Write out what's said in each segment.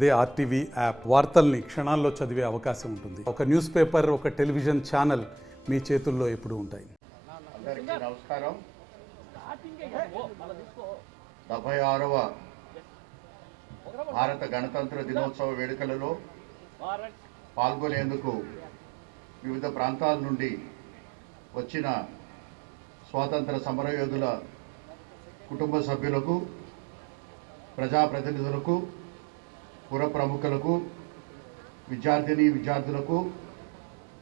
అదే RTV app వార్తల్ని క్షణాల్లో చదివే అవకాశం ఉంటుంది. ఒక న్యూస్ పేపర్, ఒక టెలివిజన్ ఛానల్ మీ చేతుల్లో ఎప్పుడూ ఉంటాయి. అందరికీ నమస్కారం. 76వ భారత గణతంత్ర దినోత్సవ వేడుకలలో పాల్గొనేందుకు వివిధ ప్రాంతాల నుండి వచ్చిన స్వాతంత్ర సమరయోధుల కుటుంబ సభ్యులకు, ప్రజాప్రతినిధులకు, పుర ప్రముఖులకు, విద్యార్థులకు,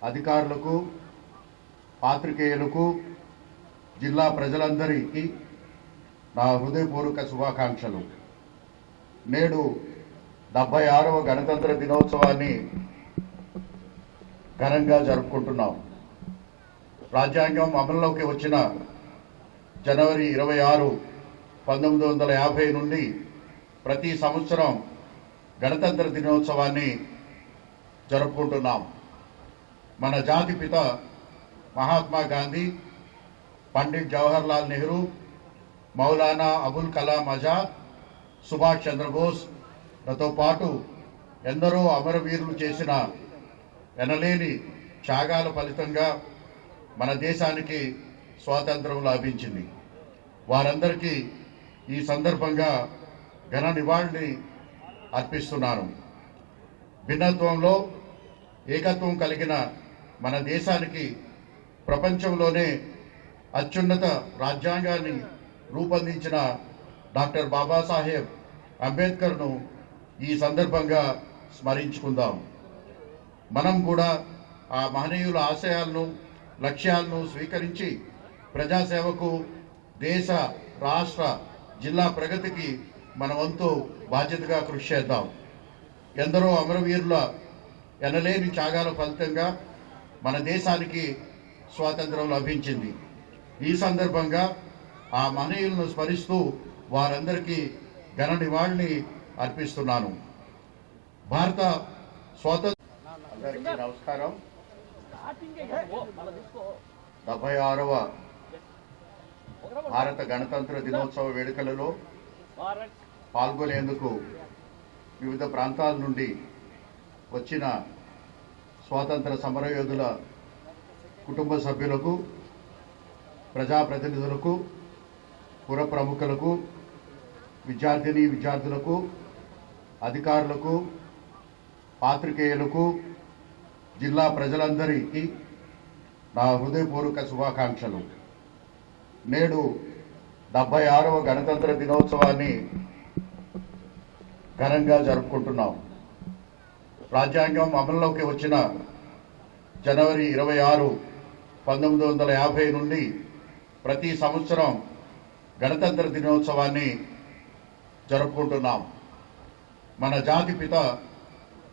అధికారులకు, పాత్రికేయులకు, జిల్లా ప్రజలందరికీ నా హృదయపూర్వక శుభాకాంక్షలు. నేడు 76వ గణతంత్ర దినోత్సవాన్ని ఘనంగా జరుపుకుంటున్నాం. రాజ్యాంగం అమల్లోకి వచ్చిన జనవరి 26, 1950 నుండి ప్రతి సంవత్సరం గణతంత్ర దినోత్సవాన్ని జరుపుకుంటున్నాం. మన జాతిపిత మహాత్మా గాంధీ, పండిట్ జవహర్లాల్ నెహ్రూ, మౌలానా అబుల్ కలాం ఆజాద్, సుభాష్ చంద్రబోస్లతో పాటు ఎందరో అమరవీరులు చేసిన ఎనలేని త్యాగాల ఫలితంగా మన దేశానికి స్వాతంత్రం లభించింది. వారందరికీ ఈ సందర్భంగా ఘన నివాళిని అర్పిస్తున్నాను. భిన్నత్వంలో ఏకత్వం కలిగిన మన దేశానికి ప్రపంచంలోనే అత్యున్నత రాజ్యాంగాన్ని రూపొందించిన డాక్టర్ బాబాసాహెబ్ అంబేద్కర్ను ఈ సందర్భంగా స్మరించుకుందాం. మనం కూడా ఆ మహనీయుల ఆశయాలను, లక్ష్యాలను స్వీకరించి ప్రజాసేవకు, దేశ, రాష్ట్ర, జిల్లా ప్రగతికి మన వంతు బాధ్యతగా కృషి చేద్దాం. ఎందరో అమరవీరుల ఎనలేని త్యాగాల ఫలితంగా మన దేశానికి స్వాతంత్రం లభించింది. ఈ సందర్భంగా ఆ మహనీయులను స్మరిస్తూ వారందరికీ ఘన నివాళిని అర్పిస్తున్నాను. భారత స్వాతంత్ర అందరికీ నమస్కారం. 76వ భారత గణతంత్ర దినోత్సవ వేడుకలలో పాల్గొనేందుకు వివిధ ప్రాంతాల నుండి వచ్చిన స్వాతంత్ర సమరయోధుల కుటుంబ సభ్యులకు, ప్రజాప్రతినిధులకు, పుర ప్రముఖులకు, విద్యార్థులకు, అధికారులకు, పాత్రికేయులకు, జిల్లా ప్రజలందరికీ నా హృదయపూర్వక శుభాకాంక్షలు. నేడు 76వ గణతంత్ర దినోత్సవాన్ని ఘనంగా జరుపుకుంటున్నాం. రాజ్యాంగం అమల్లోకి వచ్చిన జనవరి 26, 1950 నుండి ప్రతి సంవత్సరం గణతంత్ర దినోత్సవాన్ని జరుపుకుంటున్నాం. మన జాతిపిత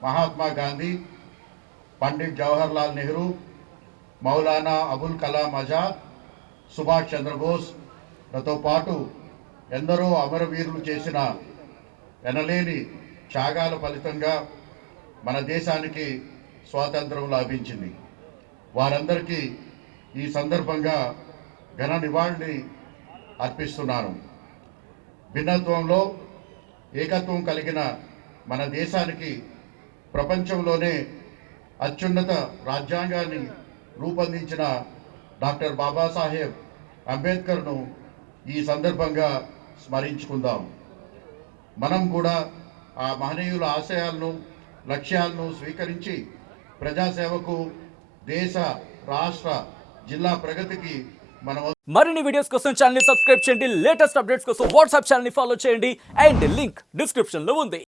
మహాత్మా గాంధీ, పండిట్ జవహర్లాల్ నెహ్రూ, మౌలానా అబుల్ కలాం ఆజాద్, సుభాష్ చంద్రబోస్లతో పాటు ఎందరో అమరవీరులు చేసిన ఎనలేని త్యాగాల ఫలితంగా మన దేశానికి స్వాతంత్రం లభించింది. వారందరికీ ఈ సందర్భంగా ఘన నివాళిని అర్పిస్తున్నాను. భిన్నత్వంలో ఏకత్వం కలిగిన మన దేశానికి ప్రపంచంలోనే అత్యున్నత రాజ్యాంగాన్ని రూపొందించిన డాక్టర్ బాబాసాహెబ్ అంబేద్కర్ను ఈ సందర్భంగా స్మరించుకుందాం. మనం కూడా ఆ మహనీయుల ఆశయాలను, లక్ష్యాలను స్వీకరించి ప్రజాసేవకు, దేశ, రాష్ట్ర, జిల్లా ప్రగతికి మన మరిన్ని వీడియోస్ కోసం ఛానల్ ని సబ్స్క్రైబ్ చేయండి. లేటెస్ట్ అప్డేట్స్ కోసం వాట్సాప్ ఛానల్ ని ఫాలో చేయండి. అండ్ లింక్ డిస్క్రిప్షన్ లో ఉంది.